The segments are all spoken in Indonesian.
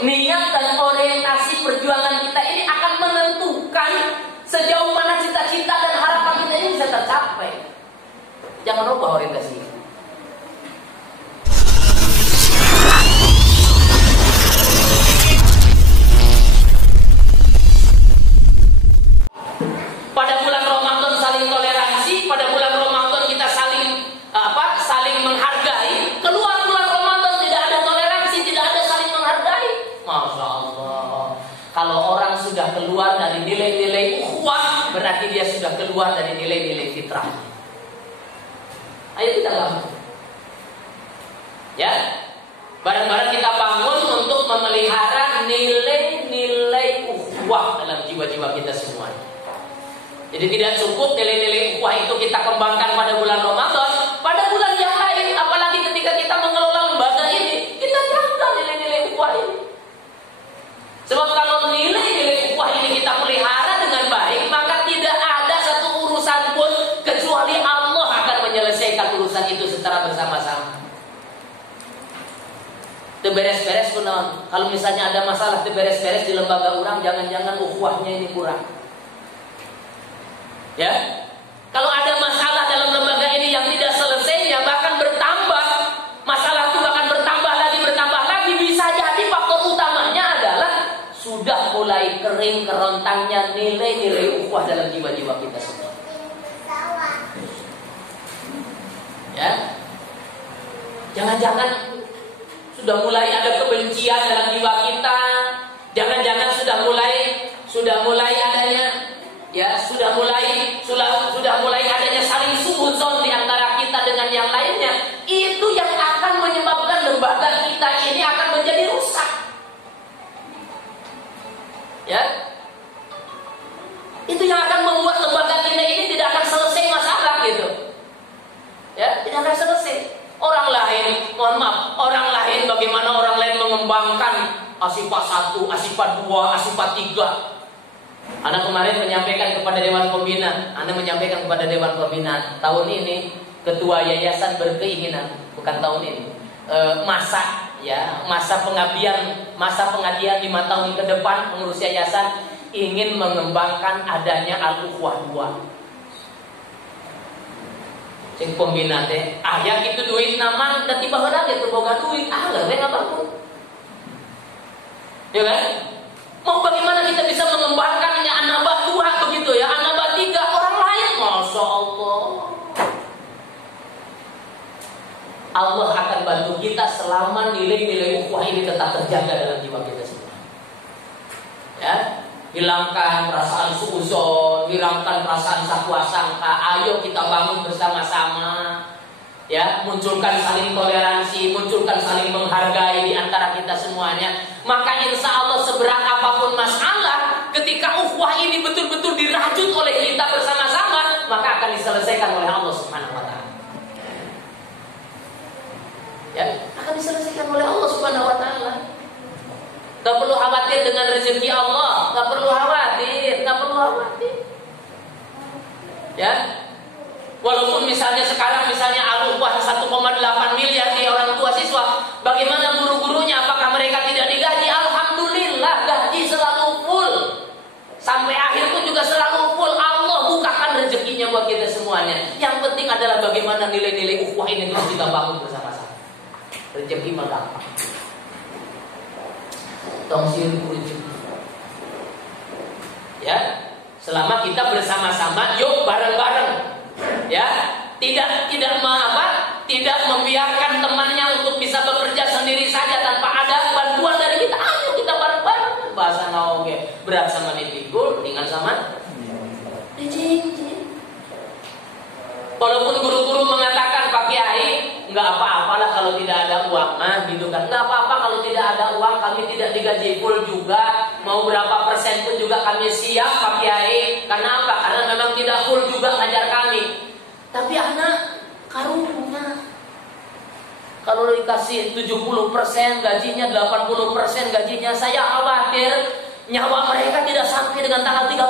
Niat dan orientasi perjuangan kita ini akan menentukan sejauh mana cita-cita dan harapan kita ini bisa tercapai. Jangan lupa orientasi. Pada bulan Ramadan saling toleransi, pada bulan Ramadan kita saling menghargai. Keluar bulan Ramadan tidak ada toleransi, tidak ada saling menghargai. Masya Allah. Kalau orang sudah keluar dari nilai-nilai ukhuwah, berarti dia sudah keluar dari nilai-nilai fitrah. Ayo kita bangun. Ya, bareng-bareng kita bangun untuk memelihara nilai-nilai ukhuwah dalam jiwa-jiwa kita semua. Jadi tidak cukup nilai-nilai ukhuwah itu kita kembangkan pada bulan Ramadan, pada bulan yang lain, apalagi ketika kita mengelola lembaga ini, kita jaga nilai-nilai ukhuwah ini. Sebab kalau nilai-nilai ukhuwah ini kita pelihara dengan baik, maka tidak ada satu urusan pun kecuali Allah akan menyelesaikan urusan itu secara bersama-sama. Beres-beres pun, kalau misalnya ada masalah beres-beres di lembaga orang, jangan-jangan ukhuwahnya ini kurang. Ya, kalau ada masalah dalam lembaga ini yang tidak selesai, ya bahkan bertambah, masalah itu akan bertambah lagi, bisa jadi faktor utamanya adalah sudah mulai kering kerontangnya nilai-nilai ukhuwah dalam jiwa-jiwa kita semua. Ya, jangan-jangan sudah mulai ada kebencian dalam jiwa kita, jangan-jangan sudah mulai adanya. Ya, sudah mulai adanya saling suudzon di antara kita dengan yang lainnya. Itu yang akan menyebabkan lembaga kita ini akan menjadi rusak. Ya, itu yang akan membuat lembaga kita ini tidak akan selesai masalah gitu. Ya, tidak akan selesai. Orang lain, mohon maaf, orang lain bagaimana orang lain mengembangkan asifat 1, asifat 2, asifat 3. Anak kemarin menyampaikan kepada Dewan Pembina, tahun ini Ketua Yayasan berkeinginan, bukan tahun ini, masa pengabdian 5 tahun ke depan pengurus yayasan ingin mengembangkan adanya al-ukhuwah 2. Sing pembina teh, aya kitu duit nama da tiba heula ge boga duit, lewe ngabangun. Ya kan? Mau bagaimana kita bisa mengembangkannya anabah 2 begitu ya, anabah 3 orang lain, masya Allah. Allah akan bantu kita selama nilai-nilai ukhuwah ini tetap terjaga dalam jiwa kita semua. Ya, hilangkan perasaan suudzon, hilangkan perasaan sakwa sangka. Ayo kita bangun bersama-sama. Ya, munculkan saling toleransi, munculkan saling menghargai di antara kita semuanya. Maka insya Allah seberat apapun masalah, ketika ukhuwah ini betul-betul dirajut oleh kita bersama-sama, maka akan diselesaikan oleh Allah Subhanahu wa Ta'ala. Ya, akan diselesaikan oleh Allah Subhanahu wa Ta'ala. Gak perlu khawatir dengan rezeki Allah, gak perlu khawatir. Ya. Walaupun misalnya sekarang al-ukhuwah 1,8 miliar di orang tua siswa, bagaimana guru-gurunya? Apakah mereka tidak digaji? Alhamdulillah, gaji selalu full. Sampai akhir pun juga selalu full. Allah bukakan rezekinya buat kita semuanya. Yang penting adalah bagaimana nilai-nilai ukhuwah ini terus kita bangun bersama-sama. Rezeki mah gampang. Tongsil rezeki. Ya, selama kita bersama-sama, yuk bareng-bareng. Ya, tidak membiarkan temannya untuk bisa bekerja sendiri saja tanpa ada bantuan dari kita. Ayo kita bareng-bareng. Bahasa naoge berat sama dipikul, ringan sama dijinjing. Walaupun guru-guru mengatakan, Pak Kiai, nggak apa-apalah kalau tidak ada uang, gitu kan. Nggak apa-apa kalau tidak ada uang, kami tidak digaji full juga. Mau berapa persen pun juga kami siap, Pak Kiai. Karena apa? Karena memang tidak full juga ngajar kami. Tapi anak karunya, kalau dikasih 70% gajinya, 80% gajinya, saya khawatir nyawa mereka tidak sampai dengan tanggal 30.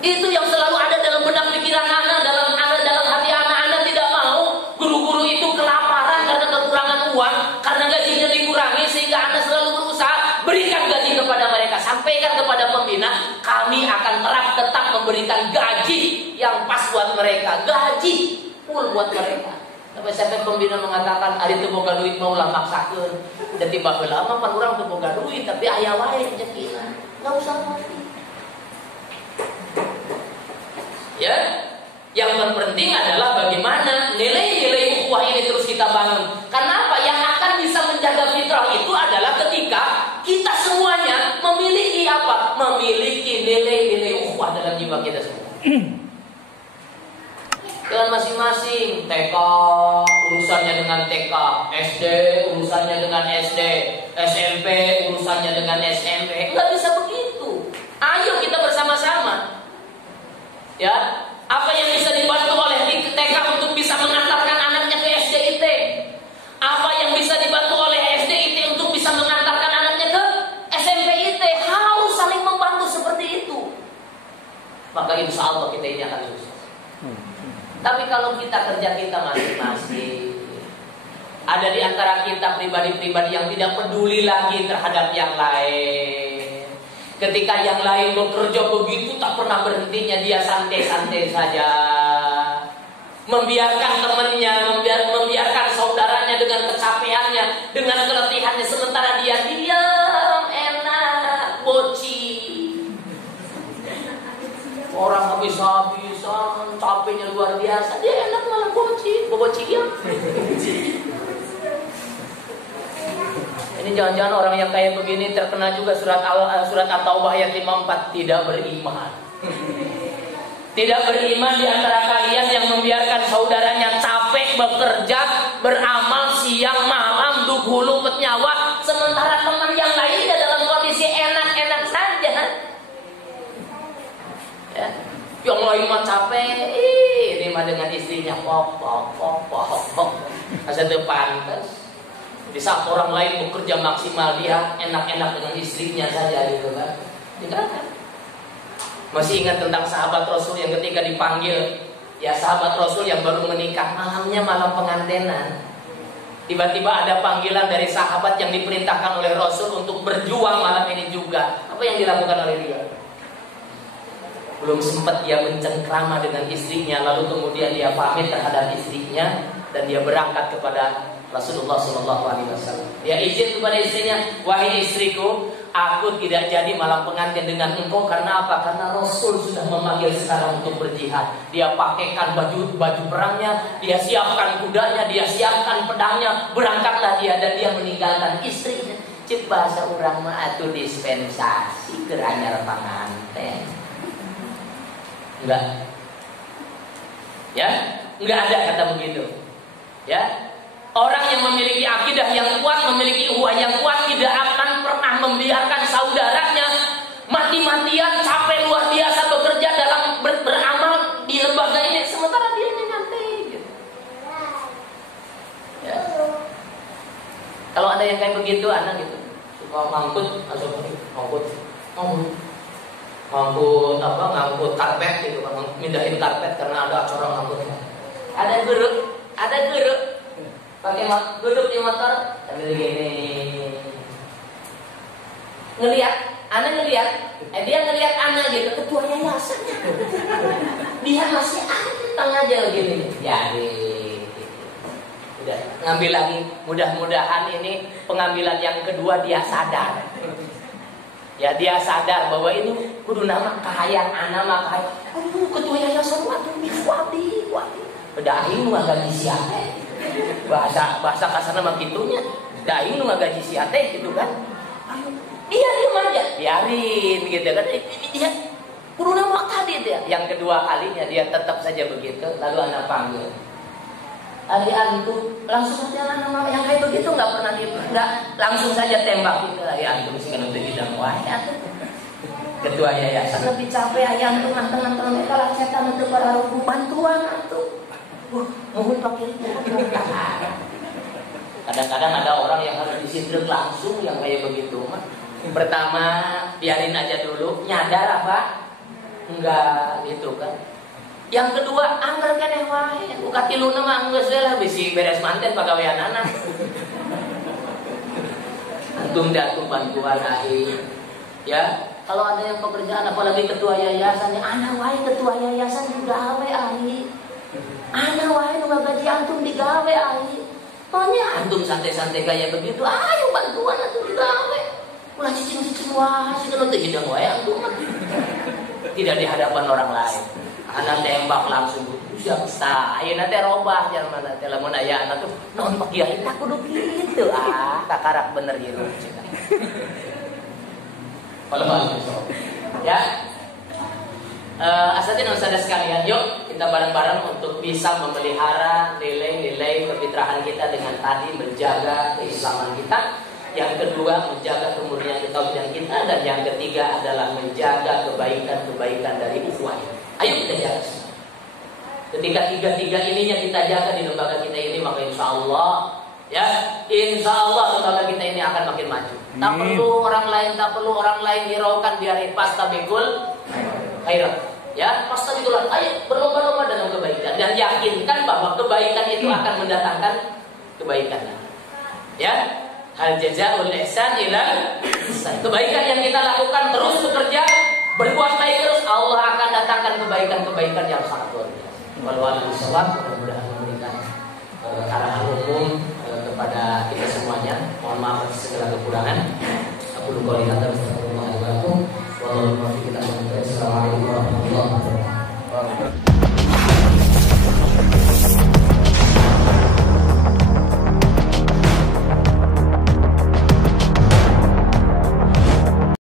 Itu yang selalu ada dalam benak pikiran anak, dalam hati anak-anak. Tidak mau guru-guru itu kelaparan karena kekurangan uang, karena sehingga Anda selalu berusaha, berikan gaji kepada mereka, sampaikan kepada pembina, kami akan tetap memberikan gaji yang pas buat mereka, gaji full buat mereka. Sampai pembina mengatakan, hari itu boga duit mau lah maksakeun. Dan tiba lama pan urang teu boga duit, tapi aya wae rezekina. Enggak usah mati. Ya, yang terpenting adalah bagaimana nilai-nilai ukhuwah ini terus kita bangun. Karena apa? Yang akan bisa menjaga fitrah itu adalah ketika kita semuanya memiliki apa? Memiliki nilai-nilai ukhuwah dalam jiwa kita semua. Dengan masing-masing, TK urusannya dengan TK, SD urusannya dengan SD, SMP urusannya dengan SMP. Nggak bisa begitu. Ayo kita bersama-sama. Ya, apa yang bisa dibantu oleh TK untuk bisa mengantarkan anaknya ke SDIT? Apa yang bisa dibantu oleh SDIT untuk bisa mengantarkan anaknya ke SMPIT? Harus saling membantu seperti itu. Maka insya Allah kita ini akan sukses. Tapi kalau kita kerja kita masing-masing, ada di antara kita pribadi-pribadi yang tidak peduli lagi terhadap yang lain. Ketika yang lain bekerja begitu tak pernah berhentinya, dia santai-santai saja, membiarkan temannya, membiarkan saudaranya dengan kecapeannya, dengan keletihannya, sementara dia diam, enak, boci. Orang habis-habisan, capeknya luar biasa, dia enak malah boci ya. Ini jangan-jangan orang yang kayak begini terkena juga surat At-Taubah ayat 54, tidak beriman. Tidak beriman di antara kalian yang membiarkan saudaranya capek bekerja, beramal siang malam, dughulu nyawa, sementara teman yang lainnya dalam kondisi enak-enak saja. Ya. Yang lain mah capek, ini mah dengan istrinya pok. Asa teu pantes. Di saat orang lain bekerja maksimal, dia enak-enak dengan istrinya saja gitu kan. Tidak kan? Masih ingat tentang sahabat Rasul yang ketika dipanggil, ya sahabat Rasul yang baru menikah, malamnya malam pengantenan. Tiba-tiba ada panggilan dari sahabat yang diperintahkan oleh Rasul untuk berjuang malam ini juga. Apa yang dilakukan oleh dia? Belum sempat dia mencengkrama dengan istrinya, lalu kemudian dia pamit terhadap istrinya dan dia berangkat kepada Rasulullah SAW. Dia izin kepada istrinya, wahai istriku, aku tidak jadi malam pengantin dengan engkau karena apa? Karena Rasul sudah memanggil sekarang untuk berjihad. Dia pakaikan baju perangnya, dia siapkan kudanya, dia siapkan pedangnya, berangkatlah dia dan dia meninggalkan istrinya. Cik bahasa orang mah atuh dispensasi keur anyar panganten. Enggak. Ya, enggak ada kata begitu. Ya. Orang yang memiliki akidah yang kuat, memiliki ukhuwah yang kuat, tidak akan pernah membiarkan saudaranya mati-matian capek luar biasa bekerja dalam beramal di lembaga ini, sementara dia nyantai gitu. Ya. Kalau ada yang kayak begitu, anak gitu suka ngangkut karpet gitu, mindahin karpet karena ada acara ngangkutnya. Ada guru pakai duduk di motor sambil gini ngelihat, dia ngelihat anak gitu, ketua yayasannya, dia masih anteng aja gini, jadi udah ngambil lagi. Mudah-mudahan ini pengambilan yang kedua dia sadar. Ya dia sadar bahwa ini kudu nama kahayang anak mah kahayang. Aduh ketua yayasan waduh wadi. Udah aing nu gaji siate. Bahasa kasarna mah kitunya. Da aing nu gaji siate gitu kan. Ayo dia diam aja, biarin gitu kan. Dia kudu nama tadi dia. Yang kedua kalinya dia tetap saja begitu. Lalu anak panggil. Ari antum langsung aja nama yang kayak begitu nggak langsung saja tembak gitu. Ari antum sing anu teu didang wae atuh. Ketua yayasan lebih capek aya antum anteng-anteng mereka lah setan teu pararugu bantuan atuh. Mohon pakai kadang-kadang ada orang yang harus disidrek langsung yang kayak begitu mah. Pertama biarin aja dulu, nyadar apa? Enggak gitu kan. Yang kedua, anggar keneh wae. Uka tiluna mah geus we lah bisi beres manten pagaweanana. Antum datu bantuan ai. Ya, kalau ada yang pekerjaan apalagi ketua yayasan, ya ana wae ketua yayasan digawe ai. Ana wae nu gaji antum digawe ai. Pokoknya antum santai-santai kayak begitu, ayo bantuan antum digawe. Ulah cicing-cicing wah, sih kalau teu hidang wae antum. Tidak di hadapan orang lain. Anak tembak langsung siap sta. Ayeuna teh robah jaman teh lamun aya anak tuh naon Pak Kiai tak kudu kitu kakarak bener ieu cenah. Ya. Asadin usada sekalian, yuk kita bareng-bareng untuk bisa memelihara nilai-nilai kefitrahan kita dengan tadi menjaga keislaman kita. Yang kedua menjaga kemurnian ketauhidan kita, dan yang ketiga adalah menjaga kebaikan-kebaikan dari ukhuwah. Ayo kita jaga. Ketika tiga-tiga ininya kita jaga di lembaga kita ini, maka insya Allah lembaga kita ini akan makin maju. Tak perlu orang lain hiraukan biar pastabikul khairat. Ya, pastabikul ayo berlomba-lomba dalam kebaikan dan yakinkan bahwa kebaikan itu akan mendatangkan kebaikan. Ya. Hal jazaa'ul ihsan ila ihsan. Kebaikan yang kita lakukan terus bekerja, berbuat baik terus, Allah akan datangkan kebaikan-kebaikan yang sangat luar biasa. Wallahualam bishawab, mudah-mudahan memberikan arahan umum kepada kita semuanya. Mohon maaf atas segala kekurangan. Aku qouli hadza wa astaghfirullah li wa lakum. Wallahu muwaffiq.